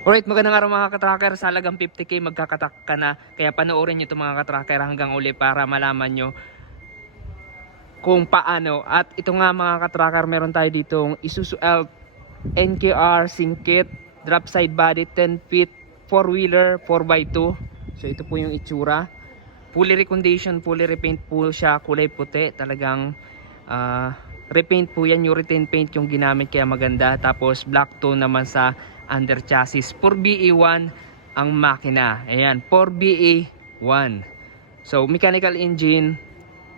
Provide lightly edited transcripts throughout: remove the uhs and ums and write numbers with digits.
Alright, magandang araw mga katracker. Sa halagang 50k magkakatak ka na. Kaya panoorin nyo ito mga katracker hanggang uli para malaman nyo kung paano. At ito nga mga katracker, meron tayo ditong Isuzu Elf NKR Singkit drop side body 10 feet 4-wheeler 4x2. So ito po yung itsura. Fully recondition, fully repaint po siya, kulay puti. Talagang repaint po yan, urethane paint yung ginamit kaya maganda. Tapos black tone naman sa under chassis. 4BE1 ang makina. Ayan, 4BE1. So mechanical engine,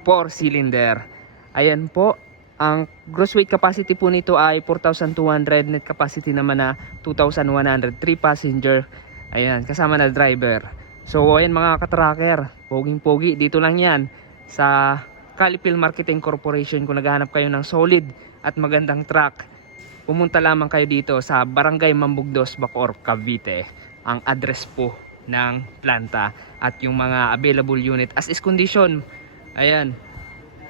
4 cylinder. Ayan po, ang gross weight capacity po nito ay 4,200, net capacity naman na 2,100, 3 passenger. Ayan, kasama na driver. So ayan mga katracker, poging-pogi, dito lang yan sa Calipil Marketing Corporation. Kung naghahanap kayo ng solid at magandang truck, pumunta lamang kayo dito sa Barangay Mambugdos, Bacoor, Cavite. Ang address po ng planta at yung mga available unit as is condition. Ayan,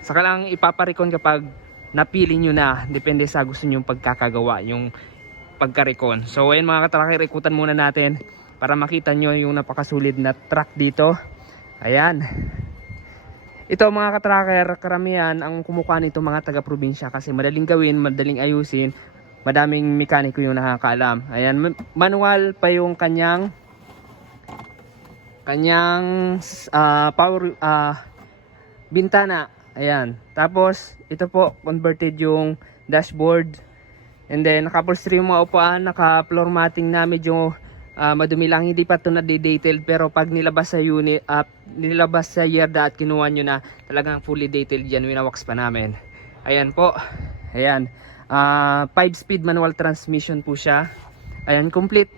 saka lang ipaparikon kapag napili nyo na, depende sa gusto nyo pagkakagawa yung pagkarikon. So ayan mga katracker, ikutan muna natin para makita nyo yung napakasulid na truck dito. Ayan, ito mga katracker, karamihan ang kumukuha nito mga taga-probinsya kasi madaling gawin, madaling ayusin, madaming mekaniko yung nakakaalam. Ayan, manual pa yung kanyang power bintana. Ayan, tapos ito po converted yung dashboard, and then naka-upholstery yung mga upuan, naka-floor matting na medyo madumi lang, hindi pa ito na-detailed, pero pag nilabas sa unit, nilabas sa yarda at kinuha nyo na, talagang fully detailed yan, winawax pa namin. Ayan po, ayan, 5-speed manual transmission po siya. Ayan, complete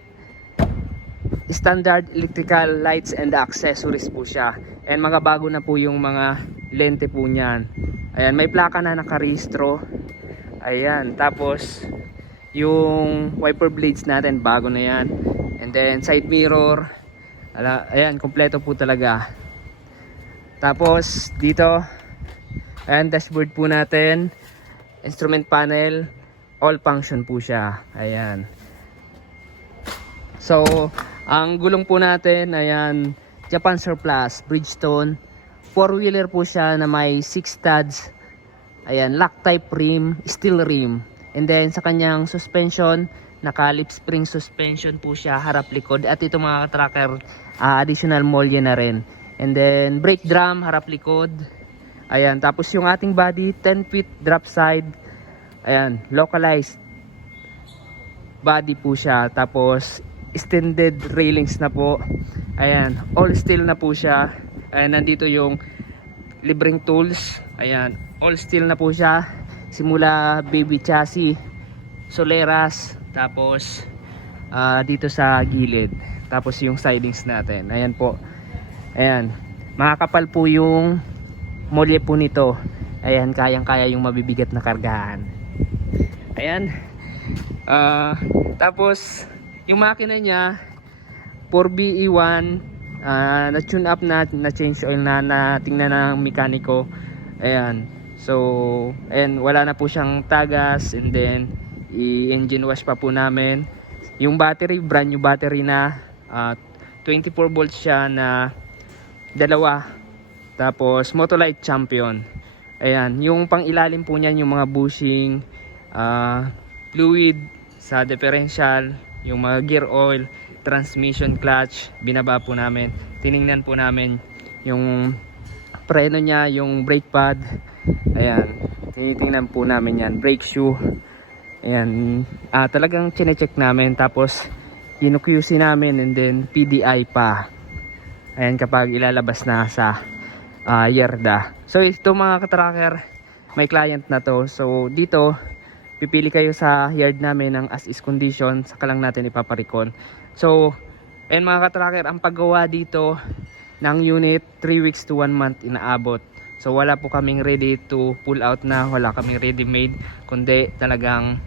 standard electrical lights and accessories po siya, and mga bago na po yung mga lente po niyan. Ayan, may plaka na nakarehistro. Ayan, tapos yung wiper blades natin bago na yan, and then side mirror. Ayan, kompleto po talaga. Tapos dito, ayan, dashboard po natin, instrument panel, all function po siya. Ayan, so ang gulong po natin, ayan, Japan Surplus Bridgestone, 4-wheeler po siya na may 6 studs. Ayan, lock type rim, steel rim. And then sa kanyang suspension, naka lip spring suspension po siya, harap likod. At ito mga tracker, additional molye na rin. And then brake drum, harap likod. Ayan, tapos yung ating body, 10 feet drop side. Ayan, localized body po siya. Tapos extended railings na po. Ayan, all steel na po siya. Ayan, nandito yung libreng tools. Ayan, all steel na po siya. Simula baby chassis, soleras, tapos dito sa gilid. Tapos yung sidings natin. Ayan po. Ayan, makakapal po yung molye po nito. Ayan, kayang-kaya yung mabibigat na kargahan. Ayan. Tapos yung makina niya 4BE1, na tune up na change oil na tingnan ng mekaniko. Ayan, so ayan, wala na po siyang tagas, and then i-engine wash pa po namin. Yung battery, brand new battery na, 24 volts siya na dalawa. Tapos Motolite Champion. Ayan, yung pang ilalim po niyan, yung mga bushing, fluid sa differential, yung mga gear oil, transmission clutch, binaba po namin. Tiningnan po namin yung preno niya, yung brake pad. Ayan, tinitingnan po namin yan. Brake shoe. Ayan, talagang chinecheck namin. Tapos QC namin, and then PDI pa. Ayan, kapag ilalabas na sa yarda. So ito mga katracker, may client na to. So dito, pipili kayo sa yard namin ng as is condition, saka lang natin ipaparikon. So ayan mga katracker, ang paggawa dito ng unit 3 weeks to 1 month inaabot. So wala po kaming ready to pull out na, wala kaming ready made, kundi talagang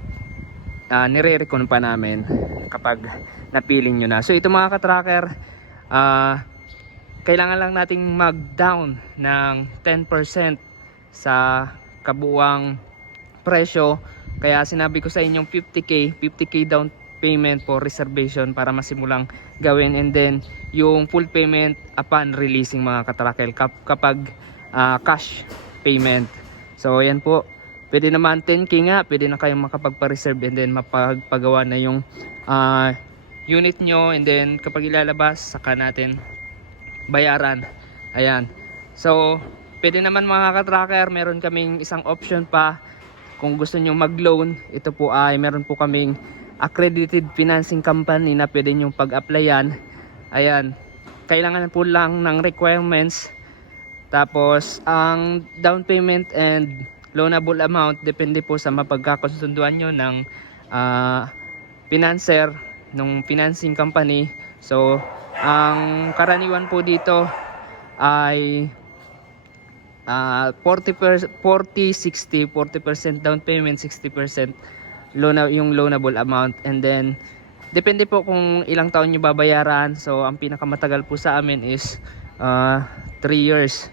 nire-recon pa namin kapag napiling nyo na. So ito mga katracker, kailangan lang nating mag down ng 10% sa kabuuang presyo. Kaya sinabi ko sa inyong 50k down payment for reservation para masimulang gawin, and then yung full payment upon releasing mga katrakel kapag cash payment. So ayan po, pwede naman 10k nga, pwede na kayong makapagpa-reserve and then mapagpagawa na yung unit nyo, and then kapag ilalabas saka natin bayaran. Ayan, so pwede naman mga katracker, meron kaming isang option pa. Kung gusto nyo mag-loan, ito po ay meron po kaming accredited financing company na pwede nyo pag-applyan. Ayan, kailangan po lang ng requirements, tapos ang down payment and loanable amount depende po sa mapagkakasunduan nyo ng financer, ng financing company. So ang karaniwan po dito ay 40-60, 40% down payment, 60% yung loanable amount, and then depende po kung ilang taon nyo babayaran. So ang pinakamatagal po sa amin is 3 years.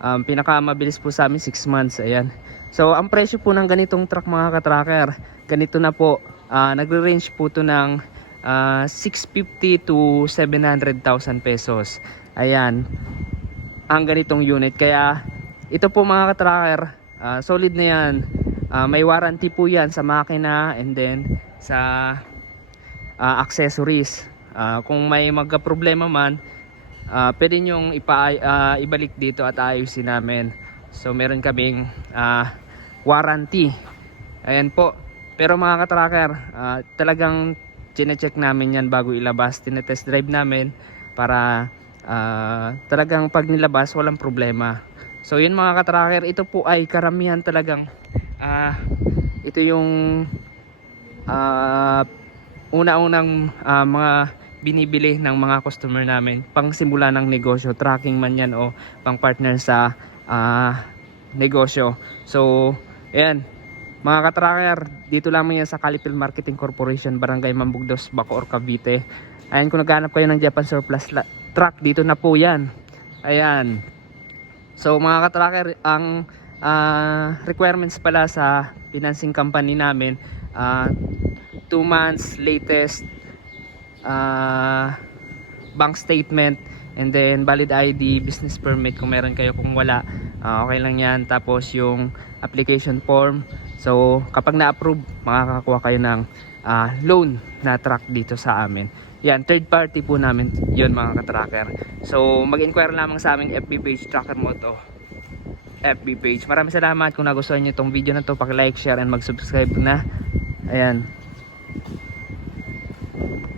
Pinakamabilis po sa amin 6 months. Ayan, so ang presyo po ng ganitong truck mga katracker, ganito na po, nagre-range po to ng 650 to 700,000 pesos. Ayan, ang ganitong unit. Kaya ito po mga katracker, solid na yan. May warranty po yan sa makina and then sa accessories. Kung may magka-problema man, pwede nyong ibalik dito at ayusin namin. So meron kaming warranty. Ayan po. Pero mga katracker, talagang chine-check namin yan bago ilabas. Tinetest drive namin para talagang pag nilabas walang problema. So yun mga katracker, ito po ay karamihan talagang ito yung una-unang mga binibili ng mga customer namin pang simula ng negosyo, tracking man yan o pang partner sa negosyo. So ayan mga katracker, dito lamang yan sa Calipil Marketing Corporation, Barangay Mambugdos, Bacoor, Cavite. Ayan, kung naghahanap kayo ng Japan surplus truck, dito na po yan. Ayan, so mga katracker, ang requirements pala sa financing company namin, 2 months latest bank statement, and then valid ID, business permit kung meron kayo. Kung wala, okay lang yan. Tapos yung application form. So kapag na-approve, makakakuha kayo ng loan na truck dito sa amin. Yan, third party po namin yun mga katracker. So mag-inquire lamang sa aming FB page, Tracker Moto FB page. Maraming salamat. Kung nagustuhan nyo itong video na to, paki-like, share, and mag-subscribe na. Ayan.